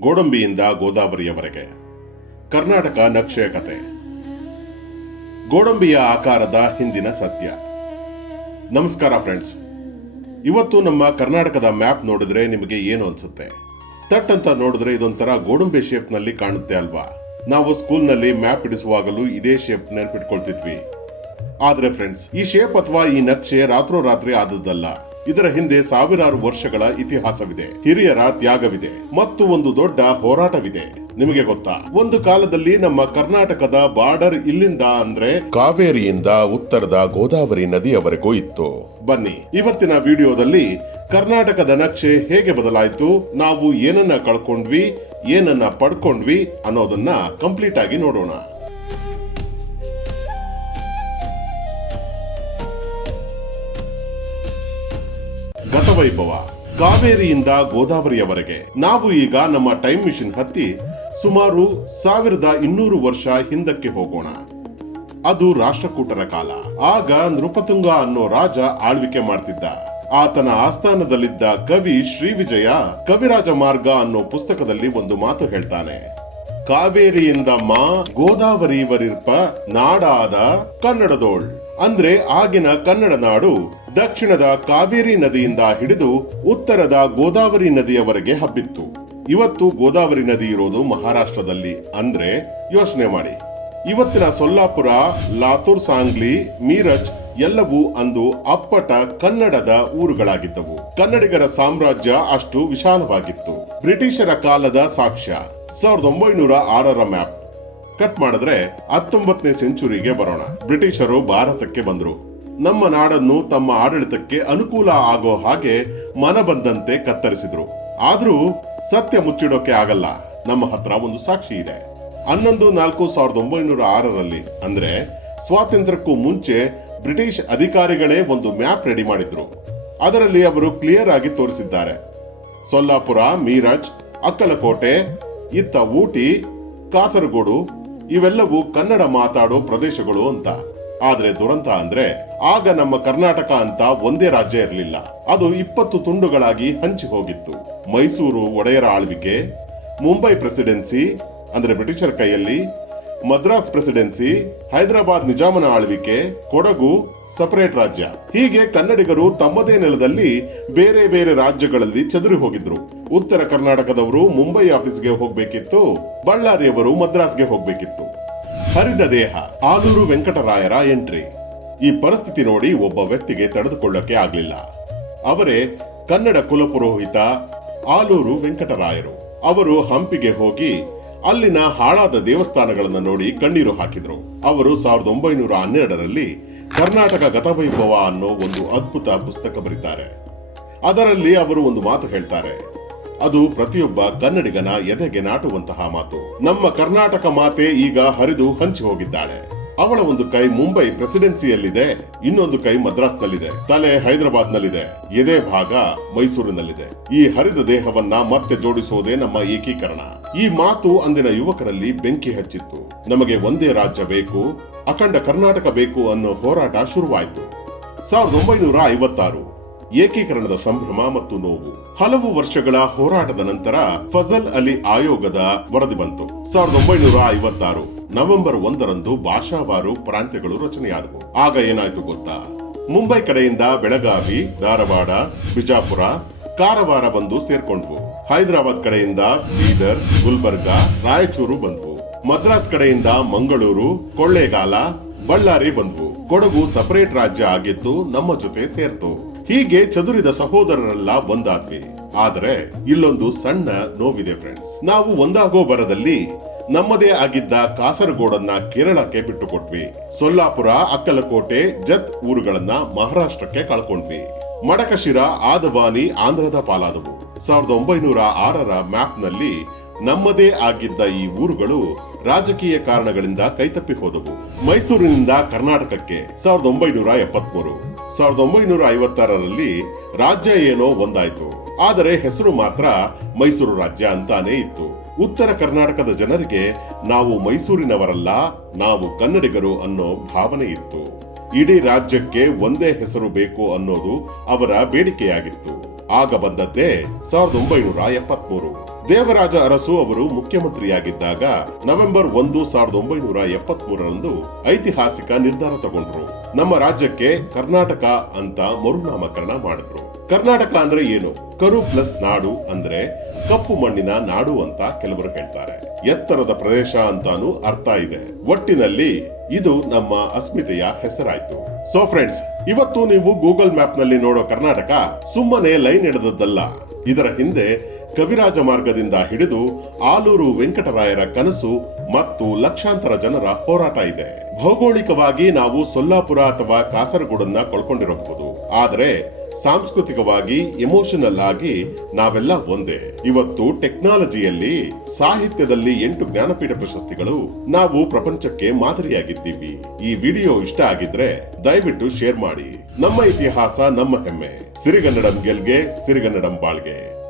ಗೋಡಂಬಿಯಿಂದ ಗೋದಾವರಿಯವರೆಗೆ. ಕರ್ನಾಟಕ ನಕ್ಷೆಯ ಕತೆ. ಗೋಡಂಬಿಯ ಆಕಾರದ ಹಿಂದಿನ ಸತ್ಯ. ನಮಸ್ಕಾರ ಫ್ರೆಂಡ್ಸ್. ಇವತ್ತು ನಮ್ಮ ಕರ್ನಾಟಕದ ಮ್ಯಾಪ್ ನೋಡಿದ್ರೆ ನಿಮಗೆ ಏನು ಅನ್ಸುತ್ತೆ? ತಟ್ ಅಂತ ನೋಡಿದ್ರೆ ಇದೊಂಥರ ಗೋಡಂಬಿ ಶೇಪ್ನಲ್ಲಿ ಕಾಣುತ್ತೆ ಅಲ್ವಾ? ನಾವು ಸ್ಕೂಲ್ನಲ್ಲಿ ಮ್ಯಾಪ್ ಇಡಿಸುವಾಗಲೂ ಇದೇ ಶೇಪ್ ನೆನಪಿಟ್ಕೊಳ್ತಿದ್ವಿ. ಆದ್ರೆ ಫ್ರೆಂಡ್ಸ್, ಈ ಶೇಪ್ ಅಥವಾ ಈ ನಕ್ಷೆ ರಾತ್ರೋರಾತ್ರಿ ಆದದ್ದಲ್ಲ. ಇದರ ಹಿಂದೆ ಸಾವಿರಾರು ವರ್ಷಗಳ ಇತಿಹಾಸವಿದೆ. ಹಿರಿಯರ ತ್ಯಾಗವಿದೆ. ಮತ್ತು ಒಂದು ದೊಡ್ಡ ಹೋರಾಟವಿದೆ. ನಿಮಗೆ ಗೊತ್ತಾ? ಒಂದು ಕಾಲದಲ್ಲಿ ನಮ್ಮ ಕರ್ನಾಟಕದ ಬಾರ್ಡರ್ ಇಲ್ಲಿಂದ ಅಂದ್ರೆ ಕಾವೇರಿಯಿಂದ ಉತ್ತರದ ಗೋದಾವರಿ ನದಿಯವರೆಗೂ ಇತ್ತು. ಬನ್ನಿ, ಇವತ್ತಿನ ವಿಡಿಯೋದಲ್ಲಿ ಕರ್ನಾಟಕದ ನಕ್ಷೆ ಹೇಗೆ ಬದಲಾಯಿತು, ನಾವು ಏನನ್ನ ಕಳ್ಕೊಂಡ್ವಿ, ಏನನ್ನ ಪಡ್ಕೊಂಡ್ವಿ ಅನ್ನೋದನ್ನ ಕಂಪ್ಲೀಟ್ ಆಗಿ ನೋಡೋಣ. ಗತವೈಭವ ಕಾವೇರಿಯಿಂದ ಗೋದಾವರಿಯವರೆಗೆ. ನಾವು ಈಗ ನಮ್ಮ ಟೈಮ್ ಮಿಷಿನ್ ಹತ್ತಿ ಸುಮಾರು ಸಾವಿರದ ಇನ್ನೂರು ವರ್ಷ ಹಿಂದಕ್ಕೆ ಹೋಗೋಣ. ಅದು ರಾಷ್ಟ್ರಕೂಟರ ಕಾಲ. ಆಗ ನೃಪತುಂಗ ಅನ್ನೋ ರಾಜ ಆಳ್ವಿಕೆ ಮಾಡ್ತಿದ್ದ. ಆತನ ಆಸ್ಥಾನದಲ್ಲಿದ್ದ ಕವಿ ಶ್ರೀವಿಜಯ ಕವಿರಾಜ ಮಾರ್ಗ ಅನ್ನೋ ಪುಸ್ತಕದಲ್ಲಿ ಒಂದು ಮಾತು ಹೇಳ್ತಾನೆ. ಕಾವೇರಿಯಿಂದ ಮಾ ಗೋದಾವರಿವರಿರ್ಪ ನಾಡಾದ ಕನ್ನಡದೋಳ್. ಅಂದ್ರೆ ಆಗಿನ ಕನ್ನಡ ನಾಡು ದಕ್ಷಿಣದ ಕಾವೇರಿ ನದಿಯಿಂದ ಹಿಡಿದು ಉತ್ತರದ ಗೋದಾವರಿ ನದಿಯವರೆಗೆ ಹಬ್ಬಿತ್ತು. ಇವತ್ತು ಗೋದಾವರಿ ನದಿ ಇರೋದು ಮಹಾರಾಷ್ಟ್ರದಲ್ಲಿ. ಅಂದ್ರೆ ಯೋಚನೆ ಮಾಡಿ. ಇವತ್ತಿನ ಸೊಲ್ಲಾಪುರ, ಲಾತೂರ್, ಸಾಂಗ್ಲಿ, ಮೀರಜ್ ಎಲ್ಲವೂ ಅಂದು ಅಪ್ಪಟ ಕನ್ನಡದ ಊರುಗಳಾಗಿದ್ದವು. ಕನ್ನಡಿಗರ ಸಾಮ್ರಾಜ್ಯ ಅಷ್ಟು ವಿಶಾಲವಾಗಿತ್ತು. ಬ್ರಿಟಿಷರ ಕಾಲದ ಸಾಕ್ಷ್ಯ. ಸಾವಿರದ ಒಂಬೈನೂರ ಆರರ ಮ್ಯಾಪ್. ಕಟ್ ಮಾಡಿದ್ರೆ ಹತ್ತೊಂಬತ್ತನೇ ಸೆಂಚುರಿಗೆ ಬರೋಣ. ಬ್ರಿಟಿಷರು ಭಾರತಕ್ಕೆ ಬಂದರು. ನಮ್ಮ ನಾಡನ್ನು ತಮ್ಮ ಆಡಳಿತಕ್ಕೆ ಅನುಕೂಲ ಆಗೋ ಹಾಗೆ ಮನ ಬಂದಂತೆ ಕತ್ತರಿಸಿದ್ರು. ಆದ್ರೂ ಸತ್ಯ ಮುಚ್ಚಿಡೋಕೆ ಆಗಲ್ಲ. ನಮ್ಮ ಹತ್ರ ಒಂದು ಸಾಕ್ಷಿ ಇದೆ. ಹನ್ನೊಂದು ನಾಲ್ಕು ಸಾವಿರದ ಒಂಬೈನೂರ ಆರರಲ್ಲಿ ಅಂದ್ರೆ ಸ್ವಾತಂತ್ರ್ಯಕ್ಕೂ ಮುಂಚೆ ಬ್ರಿಟಿಷ್ ಅಧಿಕಾರಿಗಳೇ ಒಂದು ಮ್ಯಾಪ್ ರೆಡಿ ಮಾಡಿದ್ರು. ಅದರಲ್ಲಿ ಅವರು ಕ್ಲಿಯರ್ ಆಗಿ ತೋರಿಸಿದ್ದಾರೆ. ಸೊಲ್ಲಾಪುರ, ಮೀರಜ್, ಅಕ್ಕಲಕೋಟೆ, ಇತ್ತ ಊಟಿ, ಕಾಸರಗೋಡು, ಇವೆಲ್ಲವೂ ಕನ್ನಡ ಮಾತಾಡೋ ಪ್ರದೇಶಗಳು ಅಂತ. ಆದ್ರೆ ದುರಂತ ಅಂದ್ರೆ ಆಗ ನಮ್ಮ ಕರ್ನಾಟಕ ಅಂತ ಒಂದೇ ರಾಜ್ಯ ಇರಲಿಲ್ಲ. ಅದು ಇಪ್ಪತ್ತು ತುಂಡುಗಳಾಗಿ ಹಂಚಿ ಹೋಗಿತ್ತು. ಮೈಸೂರು ಒಡೆಯರ ಆಳ್ವಿಕೆ, ಮುಂಬೈ ಪ್ರೆಸಿಡೆನ್ಸಿ, ಅಂದ್ರೆ ಬ್ರಿಟಿಷರ ಕೈಯಲ್ಲಿ ಮದ್ರಾಸ್ ಪ್ರೆಸಿಡೆನ್ಸಿ, ಹೈದರಾಬಾದ್ ನಿಜಾಮನ ಆಳ್ವಿಕೆ, ಕೊಡಗು ಸಪರೇಟ್ ರಾಜ್ಯ. ಹೀಗೆ ಕನ್ನಡಿಗರು ತಮ್ಮದೇ ನೆಲದಲ್ಲಿ ಬೇರೆ ಬೇರೆ ರಾಜ್ಯಗಳಲ್ಲಿ ಚದುರಿ ಹೋಗಿದ್ರು. ಉತ್ತರ ಕರ್ನಾಟಕದವರು ಮುಂಬೈ ಆಫೀಸ್ಗೆ ಹೋಗ್ಬೇಕಿತ್ತು, ಬಳ್ಳಾರಿಯವರು ಮದ್ರಾಸ್ಗೆ ಹೋಗ್ಬೇಕಿತ್ತು. ಹರಿದ ದೇಹ, ಆಲೂರು ವೆಂಕಟರಾಯರ ಎಂಟ್ರಿ. ಈ ಪರಿಸ್ಥಿತಿ ನೋಡಿ ಒಬ್ಬ ವ್ಯಕ್ತಿಗೆ ತಡೆದುಕೊಳ್ಳಕ್ಕೆ ಆಗಲಿಲ್ಲ. ಅವರೇ ಕನ್ನಡ ಕುಲಪುರೋಹಿತ ಆಲೂರು ವೆಂಕಟರಾಯರು. ಅವರು ಹಂಪಿಗೆ ಹೋಗಿ ಅಲ್ಲಿನ ಹಾಳಾದ ದೇವಸ್ಥಾನಗಳನ್ನು ನೋಡಿ ಕಣ್ಣೀರು ಹಾಕಿದ್ರು. ಅವರು ಸಾವಿರದ ಒಂಬೈನೂರ ಹನ್ನೆರಡರಲ್ಲಿ ಕರ್ನಾಟಕ ಗತವೈಭವ ಅನ್ನೋ ಒಂದು ಅದ್ಭುತ ಪುಸ್ತಕ ಬರೀತಾರೆ. ಅದರಲ್ಲಿ ಅವರು ಒಂದು ಮಾತು ಹೇಳ್ತಾರೆ. ಅದು ಪ್ರತಿಯೊಬ್ಬ ಕನ್ನಡಿಗನ ಎದೆಗೆ ನಾಟುವಂತಹ ಮಾತು. ನಮ್ಮ ಕರ್ನಾಟಕ ಮಾತೆ ಈಗ ಹರಿದು ಹಂಚಿ ಹೋಗಿದ್ದಾಳೆ. ಅವಳ ಒಂದು ಕೈ ಮುಂಬೈ ಪ್ರೆಸಿಡೆನ್ಸಿಯಲ್ಲಿದೆ, ಇನ್ನೊಂದು ಕೈ ಮದ್ರಾಸ್ನಲ್ಲಿದೆ, ತಲೆ ಹೈದರಾಬಾದ್ ನಲ್ಲಿದೆ ಎದೆ ಭಾಗ ಮೈಸೂರಿನಲ್ಲಿದೆ. ಈ ಹರಿದ ದೇಹವನ್ನ ಮತ್ತೆ ಜೋಡಿಸುವುದೇ ನಮ್ಮ ಏಕೀಕರಣ. ಈ ಮಾತು ಅಂದಿನ ಯುವಕರಲ್ಲಿ ಬೆಂಕಿ ಹಚ್ಚಿತ್ತು. ನಮಗೆ ಒಂದೇ ರಾಜ್ಯ ಬೇಕು, ಅಖಂಡ ಕರ್ನಾಟಕ ಬೇಕು ಅನ್ನೋ ಹೋರಾಟ ಶುರುವಾಯಿತು. ಸಾವಿರದ ಒಂಬೈನೂರ ಐವತ್ತಾರು, ಏಕೀಕರಣದ ಸಂಭ್ರಮ ಮತ್ತು ನೋವು. ಹಲವು ವರ್ಷಗಳ ಹೋರಾಟದ ನಂತರ ಫಜಲ್ ಅಲಿ ಆಯೋಗದ ವರದಿ ಬಂತು. ಸಾವಿರದ ಒಂಬೈನೂರ ಐವತ್ತಾರು ನವೆಂಬರ್ ಒಂದರಂದು ಭಾಷಾವಾರು ಪ್ರಾಂತ್ಯಗಳು ರಚನೆಯಾದವು. ಆಗ ಏನಾಯ್ತು ಗೊತ್ತಾ? ಮುಂಬೈ ಕಡೆಯಿಂದ ಬೆಳಗಾವಿ, ಧಾರವಾಡ, ಬಿಜಾಪುರ, ಕಾರವಾರ ಬಂದು ಸೇರ್ಕೊಂಡ್ವು. ಹೈದರಾಬಾದ್ ಕಡೆಯಿಂದ ಬೀದರ್, ಗುಲ್ಬರ್ಗಾ, ರಾಯಚೂರು ಬಂದ್ವು. ಮದ್ರಾಸ್ ಕಡೆಯಿಂದ ಮಂಗಳೂರು, ಕೊಳ್ಳೇಗಾಲ, ಬಳ್ಳಾರಿ ಬಂದ್ವು. ಕೊಡಗು ಸಪರೇಟ್ ರಾಜ್ಯ ಆಗಿದ್ದು ನಮ್ಮ ಜೊತೆ ಸೇರ್ತು. ಹೀಗೆ ಚದುರಿದ ಸಹೋದರರೆಲ್ಲ ಒಂದಾದ್ವಿ. ಆದರೆ ಇಲ್ಲೊಂದು ಸಣ್ಣ ನೋವಿದೆ ಫ್ರೆಂಡ್ಸ್ ನಾವು ಒಂದಾಗೋ ಬರದಲ್ಲಿ ನಮ್ಮದೇ ಆಗಿದ್ದ ಕಾಸರಗೋಡನ್ನ ಕೇರಳಕ್ಕೆ ಬಿಟ್ಟುಕೊಟ್ವಿ. ಸೊಲ್ಲಾಪುರ, ಅಕ್ಕಲಕೋಟೆ, ಜತ್ ಊರುಗಳನ್ನ ಮಹಾರಾಷ್ಟ್ರಕ್ಕೆ ಕಳ್ಕೊಂಡ್ವಿ. ಮಡಕಶಿರ, ಆದವಾನಿ, ಆಂಧ್ರದ ಪಾಲಾದವು. ಸಾವಿರದ ಒಂಬೈನೂರ ಆರರ ಮ್ಯಾಪ್ನಲ್ಲಿ ನಮ್ಮದೇ ಆಗಿದ್ದ ಈ ಊರುಗಳು ರಾಜಕೀಯ ಕಾರಣಗಳಿಂದ ಕೈತಪ್ಪಿ ಹೋದವು. ಮೈಸೂರಿನಿಂದ ಕರ್ನಾಟಕಕ್ಕೆ, ಸಾವಿರದ ಒಂಬೈನೂರ ಎಪ್ಪತ್ಮೂರು. ಸಾವಿರದ ಒಂಬೈನೂರ ಐವತ್ತಾರರಲ್ಲಿ ರಾಜ್ಯ ಏನೋ ಒಂದಾಯ್ತು. ಆದರೆ ಹೆಸರು ಮಾತ್ರ ಮೈಸೂರು ರಾಜ್ಯ ಅಂತಾನೆ ಇತ್ತು. ಉತ್ತರ ಕರ್ನಾಟಕದ ಜನರಿಗೆ ನಾವು ಮೈಸೂರಿನವರಲ್ಲ, ನಾವು ಕನ್ನಡಿಗರು ಅನ್ನೋ ಭಾವನೆ ಇತ್ತು. ಇಡೀ ರಾಜ್ಯಕ್ಕೆ ಒಂದೇ ಹೆಸರು ಬೇಕು ಅನ್ನೋದು ಅವರ ಬೇಡಿಕೆಯಾಗಿತ್ತು. ಆಗ ಬಂದದ್ದೇ ಸಾವಿರದ ಒಂಬೈನೂರ ಎಪ್ಪತ್ಮೂರು. ದೇವರಾಜ ಅರಸು ಅವರು ಮುಖ್ಯಮಂತ್ರಿಯಾಗಿದ್ದಾಗ ನವೆಂಬರ್ ಒಂದು ಸಾವಿರದ ಒಂಬೈನೂರ ಎಪ್ಪತ್ಮೂರರಂದು ಐತಿಹಾಸಿಕ ನಿರ್ಧಾರ ತಗೊಂಡ್ರು. ನಮ್ಮ ರಾಜ್ಯಕ್ಕೆ ಕರ್ನಾಟಕ ಅಂತ ಮರುನಾಮಕರಣ ಮಾಡಿದ್ರು. ಕರ್ನಾಟಕ ಅಂದ್ರೆ ಏನು? ಕರು ಪ್ಲಸ್ ನಾಡು ಅಂದ್ರೆ ಕಪ್ಪು ಮಣ್ಣಿನ ನಾಡು ಅಂತ ಕೆಲವರು ಹೇಳ್ತಾರೆ. ಎತ್ತರದ ಪ್ರದೇಶ ಅಂತಾನು ಅರ್ಥ ಇದೆ. ಒಟ್ಟಿನಲ್ಲಿ ಇದು ನಮ್ಮ ಅಸ್ಮಿತೆಯ ಹೆಸರಾಯ್ತು. ಸೊ ಫ್ರೆಂಡ್ಸ್ ಇವತ್ತು ನೀವು ಗೂಗಲ್ ಮ್ಯಾಪ್ನಲ್ಲಿ ನೋಡೋ ಕರ್ನಾಟಕ ಸುಮ್ಮನೆ ಲೈನ್ ಎಳೆದದ್ದಲ್ಲ ಇದರ ಹಿಂದೆ ಕವಿರಾಜ ಮಾರ್ಗದಿಂದ ಹಿಡಿದು ಆಲೂರು ವೆಂಕಟರಾಯರ ಕನಸು ಮತ್ತು ಲಕ್ಷಾಂತರ ಜನರ ಹೋರಾಟ ಇದೆ. ಭೌಗೋಳಿಕವಾಗಿ ನಾವು ಸೊಲ್ಲಾಪುರ ಅಥವಾ ಕಾಸರಗೋಡನ್ನ ಕಳ್ಕೊಂಡಿರಬಹುದು ಆದರೆ ಸಾಂಸ್ಕೃತಿಕವಾಗಿ ಎಮೋಷನಲ್ ಆಗಿ ನಾವೆಲ್ಲ ಒಂದೇ. ಇವತ್ತು ಟೆಕ್ನಾಲಜಿಯಲ್ಲಿ, ಸಾಹಿತ್ಯದಲ್ಲಿ ಎಂಟು ಜ್ಞಾನಪೀಠ ಪ್ರಶಸ್ತಿಗಳು ನಾವು ಪ್ರಪಂಚಕ್ಕೆ ಮಾದರಿಯಾಗಿದ್ದೀವಿ. ಈ ವಿಡಿಯೋ ಇಷ್ಟ ಆಗಿದ್ರೆ ದಯವಿಟ್ಟು ಶೇರ್ ಮಾಡಿ. ನಮ್ಮ ಇತಿಹಾಸ ನಮ್ಮ ಹೆಮ್ಮೆ. ಸಿರಿಗನ್ನಡಂ ಗೆಲ್ಗೆ, ಸಿರಿಗನ್ನಡಂ ಬಾಳ್ಗೆ.